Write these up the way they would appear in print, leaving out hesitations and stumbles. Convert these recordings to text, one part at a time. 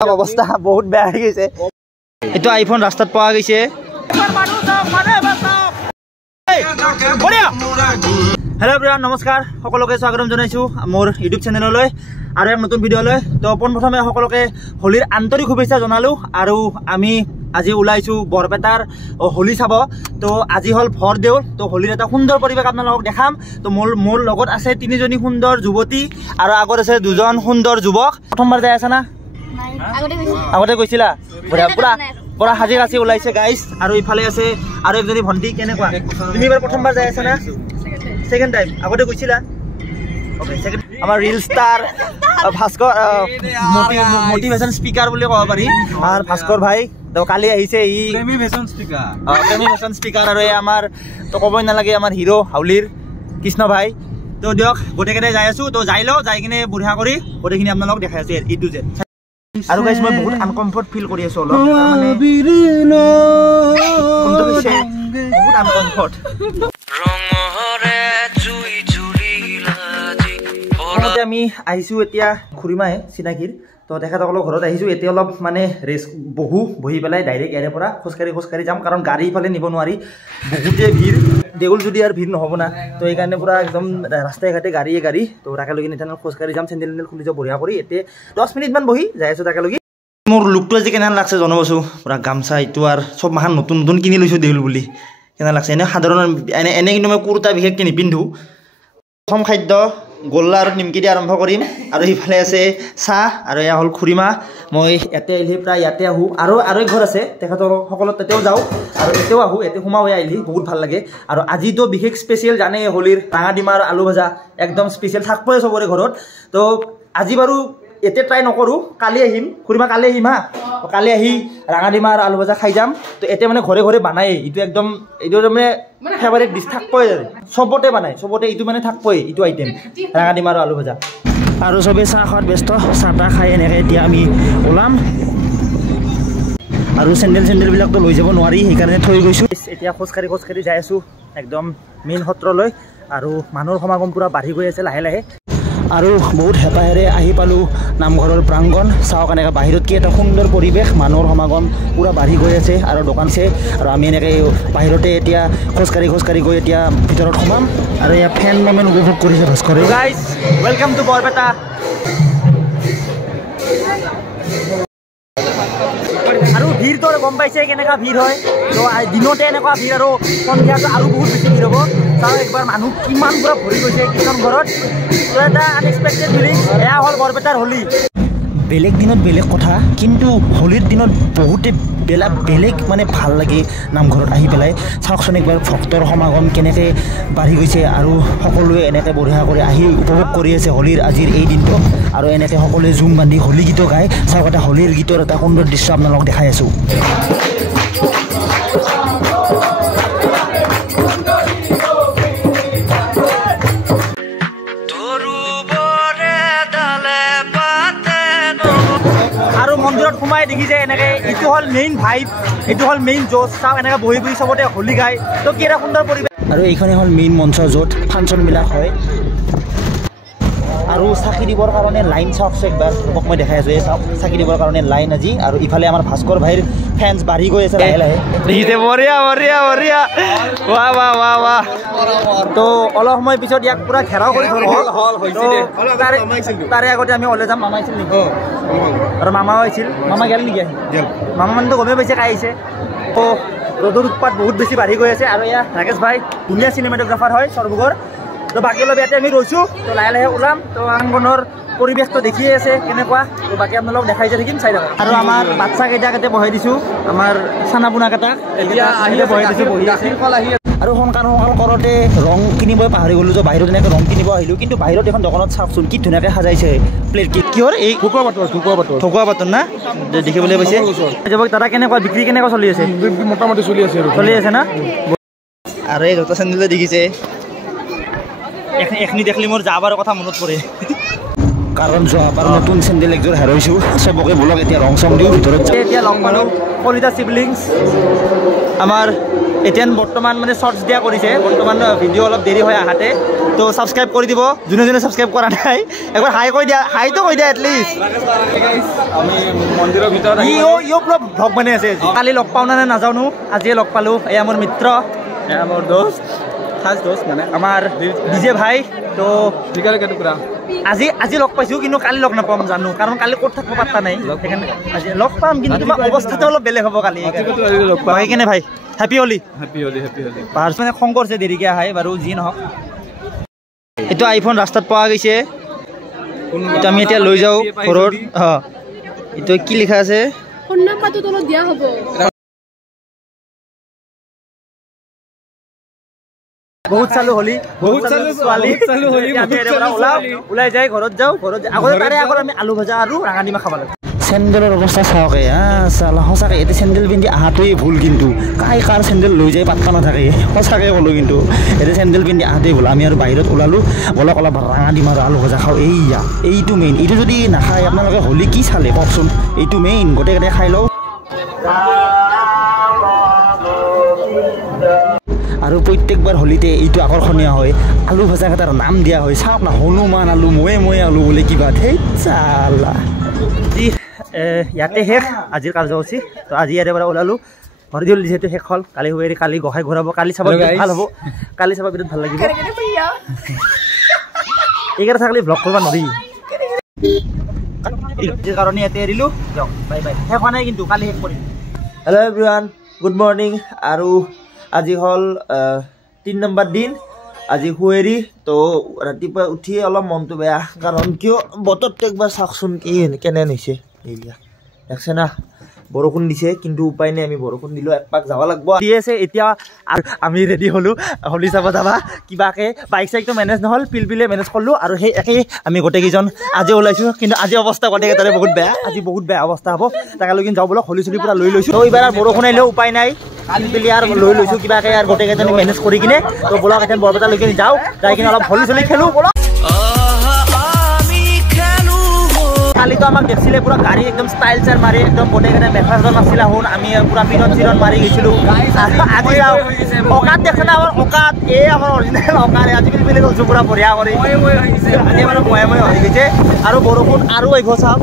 অৱস্থা বহুত বেয়া হৈ গৈছে এইটো আইফোন ৰাস্তাত পোৱা গৈছে হেল্ল' এভৰিৱান নমস্কাৰ সকলোকে স্বাগতম জনাইছোঁ মোৰ ইউটিউব চেনেললৈ আৰু এক নতুন ভিডিঅ'লৈ তো পোনপ্ৰথমে সকলোকে হোলীৰ আন্তৰিক শুভেচ্ছা জনালোঁ আৰু আমি আজি ওলাইছোঁ বৰপেটাৰ হোলী চাব তো আজি হ'ল ভৰদেউল তো হোলীৰ এটা সুন্দৰ পৰিৱেশ আপোনালোকক দেখাম তো মোৰ লগত আছে তিনিজনী সুন্দৰ যুৱতী আৰু আগত আছে দুজন সুন্দৰ যুৱক প্ৰথমবাৰ যাই আছে না আগতে গৈছিলা পুৰা সাজি কাচি ওলাইছে গাইজ আৰু ইফালে আছে আৰু একজনী ভণ্টি কেনেকুৱা তুমি এবাৰ প্ৰথমবাৰ যাই আছা না সেকেন্ড টাইম আগতে গৈছিলা ওকে সেকেন্ড আমাৰ reel star Bhaskar motivation speaker বুলি ক'ব পাৰি আৰু ভাস্কৰ ভাই তো কালি আহিছে ই প্ৰেমিভেশন স্পিকাৰ আৰু আমাৰ তো ক'বই নালাগে আমাৰ হিৰো হাউলিৰ কৃষ্ণ ভাই তো দিয়ক গোটেইকেইটাই যাই আছো তো যাই লওঁ যাই কিনে বঢ়িয়া কৰি গোটেইখিনি আপোনালোকক দেখাই আছো ই টু জেড আৰু গাইজ মই বহুত আনকমফৰ্ট ফিল কৰি আছো অলপ মানে বহুত আনকমফৰ্ট আমি আহিছো এতিয়া খুৰীমাই চিনাকিৰ তো তেখেতসকলৰ ঘৰত আহিছো এতিয়া অলপ মানে ৰেষ্ট বহি পেলাই ডাইৰেক্ট ইয়াৰে পৰা খোজকাঢ়ি যাম কাৰণ গাড়ী ইফালে নিব নোৱাৰি বহুতে ভিৰ দেউল যদি আৰু ভিৰ নহ'ব না তো সেইকাৰণে পুৰা একদম ৰাস্তাই ঘাটে গাড়ী তো তাকে লগি নিঠান খোজকাঢ়ি যাম চেণ্ডেল খুলি যাওঁ বঢ়িয়া কৰি এতিয়া 10 মিনিটমান বহি যাই আছো তাকে লগি মোৰ লুকটো আজি কেনে লাগছে জনাবচোন পুৰা গামচা এইটো আৰু চব মাখান নতুন কিনি লৈছোঁ দেউল বুলি কেনে লাগছে এনে সাধাৰণ এনে কিন্তু মই কুৰ্তা বিশেষকৈ নিপিন্ধোঁ প্ৰথম খাদ্য গোল্লা আৰু নিমকি দি আৰম্ভ কৰিম আৰু সিফালে আছে চাহ আৰু এয়া হ'ল খুৰীমা মই ইয়াতে আহিলে প্ৰায় ইয়াতে আহোঁ আৰু এক ঘৰ আছে তেখেতৰ সকলো তাতেও যাওঁ আৰু এতিয়াও আহোঁ ইয়াতে সোমাওঁ আহিলে বহুত ভাল লাগে আৰু আজিতো বিশেষ স্পেচিয়েল জানে হোলীৰ ডাঙা ডিমা আৰু আলু ভাজা একদম স্পেচিয়েল থাকবই চবৰে ঘৰত তো আজি বাৰু এতিয়া ট্ৰাই নকৰোঁ কালি আহিম খুৰীমা কালি আহিম হা কালি আহি ৰাঙা ডিমা আৰু আলু ভাজা খাই যাম তো এতিয়া মানে ঘৰে বানায়েই এইটো একদম মানে ফেভাৰিট ডিছ থাকবই চবতে বানায় চবতে এইটো মানে থাকবই এইটো আইটেম ৰাঙা ডিমা আৰু আলু ভাজা আৰু চবেই চাহ খোৱাত ব্যস্ত চাহ তাহ খাই এনেকৈ এতিয়া আমি ওলাম আৰু চেণ্ডেলবিলাকতো লৈ যাব নোৱাৰি সেইকাৰণে থৈ গৈছোঁ এতিয়া খোজকাঢ়ি যাই আছোঁ একদম মেইন সত্ৰলৈ আৰু মানুহৰ সমাগম পূৰা বাঢ়ি গৈ আছে লাহে লাহে আৰু বহুত হেঁপাহেৰে আহি পালোঁ নামঘৰৰ প্ৰাংগণ চাওক এনেকৈ বাহিৰত কি এটা সুন্দৰ পৰিৱেশ মানুহৰ সমাগম পূৰা বাঢ়ি গৈ আছে আৰু দোকানছে আৰু আমি এনেকৈ বাহিৰতে এতিয়া খোজকাঢ়ি গৈ এতিয়া ভিতৰত সোমাম আৰু ইয়াত ফেন মমেণ্ট উপভোগ কৰিছে ভাস্কৰে গাইজ ৱেলকাম টু বৰপেটা আৰু ভিৰটো গম পাইছে কেনেকুৱা ভিৰ হয় তো দিনতে এনেকুৱা ভিৰ আৰু সন্ধিয়াটো আৰু বহুত বেছি ভিৰ হ'ব চাওঁ একবাৰ মানুহ কিমান পূৰা ভৰি গৈছে কীৰ্তন ঘৰত তো এটা আনএক্সপেক্টেড ফিলিং এয়া হ'ল বৰপেটাৰ হোলী বেলেগ দিনত বেলেগ কথা কিন্তু হোলীৰ দিনত বহুতে বেলেগ মানে ভাল লাগে নামঘৰত আহি পেলাই চাওকচোন একবাৰ ভক্তৰ সমাগম কেনেকৈ বাঢ়ি গৈছে আৰু সকলোৱে এনেকৈ বঢ়িয়া কৰি আহি উপভোগ কৰি আছে হোলীৰ আজিৰ এই দিনটো আৰু এনেকৈ সকলোৱে জুম বান্ধি হোলী গীতো গায় চাওক এটা হোলীৰ গীতৰ এটা সুন্দৰ দৃশ্য আপোনালোকক দেখাই আছোঁ মন্দিৰত সোমাই দেখিছে এনেকৈ এইটো হ'ল মেইন ভাইব এইটো হ'ল মেইন জ'চ চাওক এনেকৈ বহি চবতে হোলী গায় তো কি এটা সুন্দৰ পৰিৱেশ আৰু এইখনেই হ'ল মেইন মঞ্চ য'ত ফাংচনবিলাক হয় আৰু চাকি দিবৰ কাৰণে লাইন চাওকচোন একবাৰ মোক মই দেখাই আছোঁ এই চাওক চাকি দিবৰ কাৰণে লাইন আজি আৰু ইফালে আমাৰ ভাস্কৰ ভাইৰ ফেন্স বাঢ়ি গৈ আছে লাহে লাহে দেখিছে বঢ়িয়া ৱাহ তো অলপ সময় পিছত ইয়াক পূৰা ঘেৰাও কৰি ধৰিব তাৰে আগতে আমি ওলাই যাম মামা আহিছিল নেকি আৰু মামাও আহিছিল মামা গেল নেকি মামা মানুহটো গমেই পাইছে কাই আহিছে তো ৰ'দৰ উৎপাত বহুত বেছি বাঢ়ি গৈ আছে আৰু এয়া ৰাকেশ ভাই ধুনীয়া চিনেমাটোগ্ৰাফাৰ হয় সৰ্বগৰ তো বাকী অলপ ইয়াতে আমি ৰৈছোঁ তো লাহে ওলাম তো আংগনৰ পৰিৱেশটো দেখিয়ে আছে কেনেকুৱা তো বাকী আপোনালোকক দেখাই যাই থাকিম চাই থাকক আৰু আমাৰ বাচ্চা কেইটাকে বহাই দিছোঁ আমাৰ চানা পোনা কেইটাক বহাই দিছোঁ বহি আছে আৰু সোনকাল কৰোঁতে ৰং কিনিব পাহৰি গ'লোঁ যে বাহিৰত এনেকৈ ৰং কিনিব আহিলোঁ কিন্তু বাহিৰত এখন দোকানত চাওকচোন কি ধুনীয়াকৈ সাজাইছে প্লেট কিহৰ এই ঠকুৱা পাতৰ না দেখিবলৈ পাইছে দাদা কেনেকুৱা বিক্ৰী কেনেকুৱা চলি আছে মোটামুটি চলি আছে না আৰু এই জোতা চেণ্ডেল দেখিছে এখনি দেখলি মোৰ যাবাৰ কথা মনত পৰে কাৰণ যোৱাবাৰ নতুন চেণ্ডেল একযোৰ হেৰাইছোঁ চবকে বোলক এতিয়া ৰং চং দিওঁ ভিতৰত এতিয়া লগ পালোঁ কলিতা চিবলিংছ আমাৰ এতিয়া বৰ্তমান মানে শ্বৰ্টছ দিয়া কৰিছে বৰ্তমান ভিডিঅ' অলপ দেৰি হয় আহাতে তো সাবস্ক্ৰাইব কৰি দিব যোনে যোনে সাবস্ক্ৰাইব কৰা নাই একবাৰ হাই কৈ দিয়া হাইটো কৈ দিয়া এটলিষ্ট আমি মন্দিৰৰ ভিতৰত ইও পুৰা ভ্লগ বনাই আছে কালি লগ পাওঁ নে নাজানো আজিয়ে লগ পালোঁ এয়া মোৰ মিত্ৰ এয়া মোৰ দোস্ত খাস দোস্ত মানে আমাৰ ডিজে ভাই তো ঠিকালে কেটুকুৰা আজি লগ পাইছোঁ কিন্তু কালি লগ নাপাম জানো কাৰণ কালি ক'ত থাকিব পাত্তা নাই সেইকাৰণে আজি লগ পাম কিন্তু তোমাৰ অৱস্থাটো অলপ বেলেগ হ'ব কালি সেইকাৰণে ভাই হেপী হলি পাহাৰচ মানে খং কৰিছে দেৰিকৈ আহে বাৰু যি নহওক এইটো আইফোন ৰাস্তাত পোৱা গৈছে এইটো আমি এতিয়া লৈ যাওঁ ঘৰত এইটো কি লিখা আছে ফোন নাম্বাৰটো তলত দিয়া হ'ব বহুত চালু হলি বহুত চালু ছোৱালী ওলাই যাই ঘৰত যাওঁ আগতে তাৰে আগত আমি আলু ভাজা আৰু ৰাঙানিমা খাব লাগে চেণ্ডেলৰ অৱস্থা চাওকে চালা সঁচাকৈ এতিয়া চেণ্ডেল পিন্ধি অহাটোৱেই ভুল কিন্তু কাৰ চেণ্ডেল লৈ যায় পাত্তা নাথাকে সঁচাকৈ ক'লোঁ কিন্তু এতিয়া চেণ্ডেল পিন্ধি অহাটোৱেই ভুল আমি আৰু বাহিৰত ওলালোঁ বলক অলপ ৰাঙানিমা আৰু আলু ভাজা খাওঁ এইটো মেইন এইটো যদি নাখায় আপোনালোকে হোলী কি চালে কওকচোন এইটো মেইন গোটেইকেইটাই খাই লওঁ আৰু প্ৰত্যেকবাৰ হোলীতে এইটো আকৰ্ষণীয় হয় আলু ভাজা কেইটাৰ নাম দিয়া হয় চাওক না হনুমান আলু ময়ে আলু বোলে কিবা ধেই চালা আজি ইয়াতে শেষ আজিৰ কাৰ্যসূচী তো আজি ইয়াৰে পৰা ওলালোঁ হৰিদল যিহেতু শেষ হ'ল কালি হুৱেৰি কালি গোসাঁই ঘূৰাব কালি চাব ভাল হ'ব কালি চাব বিৰাট ভাল লাগিব এইকেইটা থাকিলে ব্লগ কৰিব নোৱাৰি এই কাৰণে ইয়াতে এৰিলোঁ যাওক বাই বাই শেষ হোৱা নাই কিন্তু কালি শেষ কৰিম হেল্ল' এভৰিৱান গুড মৰ্ণিং আৰু আজি হ'ল 3 নম্বৰ দিন আজি হুৱেৰি তো ৰাতিপুৱা উঠিয়ে অলপ মনটো বেয়া কাৰণ কিয় বতৰটো একবাৰ চাওকচোন কেনে হৈছে এইয়া দেখছে না বৰষুণ দিছে কিন্তু উপায় নাই আমি বৰষুণ দিলোঁ একপাক যাব লাগিব দি আছে এতিয়া আমি ৰেডি হ'লোঁ হোলী চাব যাবা কিবাকে বাইক চাইকটো মেনেজ নহ'ল পিলপিলে মেনেজ কৰিলোঁ আৰু সেই একেই আমি গোটেইকেইজন আজি ওলাইছোঁ কিন্তু আজি অৱস্থা গোটেইকেইটাৰে বহুত বেয়া আজি বহুত বেয়া অৱস্থা হ'ব তাকে কিন্তু যাওঁ বোলক হোলী চুলি পূৰা লৈ লৈছোঁ তো এইবাৰ আৰু বৰষুণ আহিলেও উপায় নাই পিলি আৰু লৈ লৈছোঁ কিবাকে আৰু গোটেইকেইজনী মেনেজ কৰি কিনে তো বলক এতিয়া বৰপেটালৈকে যাওঁ যাই কিনে অলপ হোলী চলি খেলোঁ বলক কালিতো আমাক দেখছিলে পুৰা গাড়ী একদম ষ্টাইল চাইল মাৰি একদম গোটেইকেইটা মেখেলাজন নাছিলে শুন আমি পুৰা পিনত চিৰণ মাৰি গৈছিলোঁ আজি অকাত দেখে না আমাৰ অকাত এই আমাৰ অৰিজিনেল অকাত আজি পিলি গৈছোঁ পুৰা বঢ়িয়া কৰি আজি আমাৰ ময়ে হৈ গৈছে আৰু বৰষুণ আৰু আহিব চাওক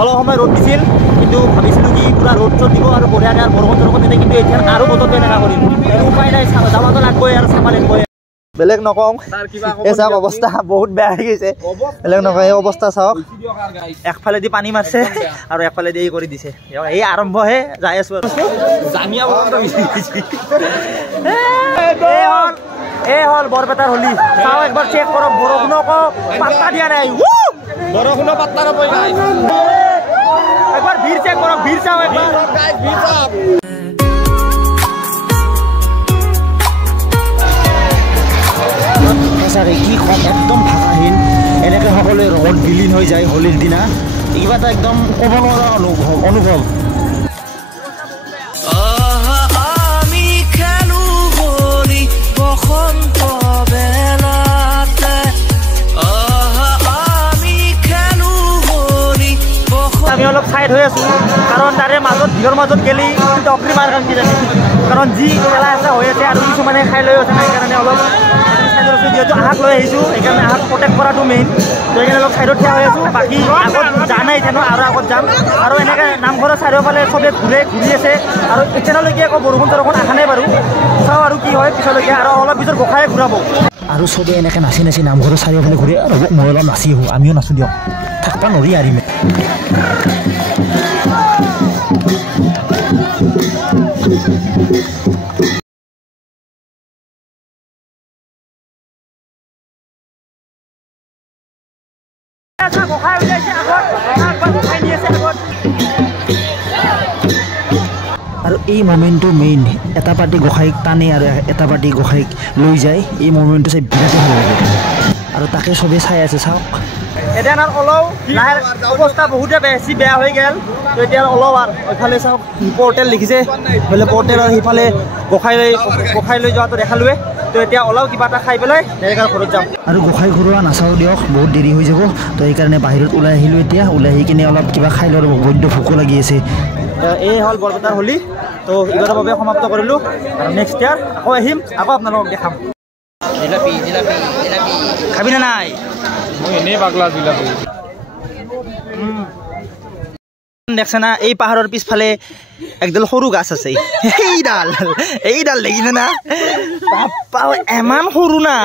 অলপ সময় ৰ'দ দিছিল কিন্তু ভাবিছিলোঁ কি পুৰা ৰ'দ চ'দ দিব আৰু বঢ়িয়াকৈ আৰু বৰষুণ দিলে কিন্তু এতিয়া আৰু বতৰটো এনেকুৱা কৰিম উপায় নাই যাবতো লাগবই আৰু চাব লাগিবই বেলেগ নকওঁ এই চাওক অৱস্থা বহুত বেয়া হৈ গৈছে বেলেগ নকওঁ এই অৱস্থা চাওক একফালেদি পানী মাৰিছে আৰু একফালেদি এই কৰি দিছে এই আৰম্ভহে যাই আছোঁ আৰু এই হ'ল বৰপেটাৰ হোলী চাওঁ একবাৰ চেক কৰক বৰষুণকো পাত্তা দিয়া নাই বৰষুণৰ পাত্তা নাপায় একবাৰ ভিৰ চেক কৰক ভিৰ চাওঁ একবাৰ সঁচাকৈ কি ক'ম একদম ভাষাহীন এনেকৈ সকলোৱে ৰঙত বিলীন হৈ যায় হোলীৰ দিনা কিবা এটা একদম ক'ব নোৱাৰা অনুভৱ আমি অলপ চাইড হৈ আছোঁ কাৰণ তাৰে মাজত ভিৰৰ মাজত গেলি ডক্টৰী মাৰ কাৰণ কি জানে কাৰণ যি খেলা এটা হৈ আছে আৰু কিছুমানে খাই লৈ আছে সেইকাৰণে অলপ চাইডত আছোঁ যিহেতু আহাক লৈ আহিছোঁ সেইকাৰণে আহাক প্ৰটেক্ট কৰাটো মেইন তো সেইকাৰণে অলপ চাইডত থিয় হৈ আছোঁ বাকী আগত যোৱা নাই এতিয়া আৰু আগত যাম আৰু এনেকৈ নামঘৰৰ চাৰিওফালে চবে ঘূৰি আছে আৰু এতিয়ালৈকে আকৌ বৰষুণ চৰষুণ অহা নাই বাৰু চাওঁ আৰু কি হয় পিছলৈকে আৰু অলপ পিছত গোসাঁয়ে ঘূৰাব আৰু চবে এনেকৈ নাচি নামঘৰৰ চাৰিওফালে ঘূৰি আৰু মই অলপ নাচি আহোঁ আমিও নাচোঁ দিয়ক থাকবা নৰি আৰিমে আৰু এই মোমেণ্টটো মেইন এটা পাৰ্টি গোসাঁইক টানে আৰু এটা পাৰ্টি গোসাঁইক লৈ যায় এই মোমেণ্টটো চাই বিৰাটেই ভাল লাগে আৰু তাকে চবেই চাই আছে চাওক এতিয়া অলপ লাহে অৱস্থা বহুতে বেছি বেয়া হৈ গ'ল তো এতিয়া অলপ আৰু এইফালে চাওক পৰ্টেল লিখিছে এইফালে পৰ্টেল আৰু সিফালে গোসাঁই লৈ যোৱাটো দেখালোৱে তো এতিয়া অলপ কিবা এটা খাই পেলাই ডাইৰেক্ট ঘৰত যাম আৰু গোসাঁই ঘূৰোৱা নাচাওঁ দিয়ক বহুত দেৰি হৈ যাব তো সেইকাৰণে বাহিৰত ওলাই আহিলোঁ এতিয়া ওলাই আহি কিনে অলপ কিবা খাই লওঁ বৈদ্য ভোকো লাগি আছে এই হ'ল বৰপেটাৰ হোলী তো এইবাৰৰ বাবে সমাপ্ত কৰিলোঁ আৰু নেক্সট ইয়াৰ আকৌ আহিম আকৌ আপোনালোকক দেখাম জিলাপি যাবি না নাই মই এনেই পাগলা বিলাক দেখছে না এই পাহাড়ের পিছফালে একদল সরু গাছ আছে এইডাল দেখিছে না বাপ্পা এমান সরু না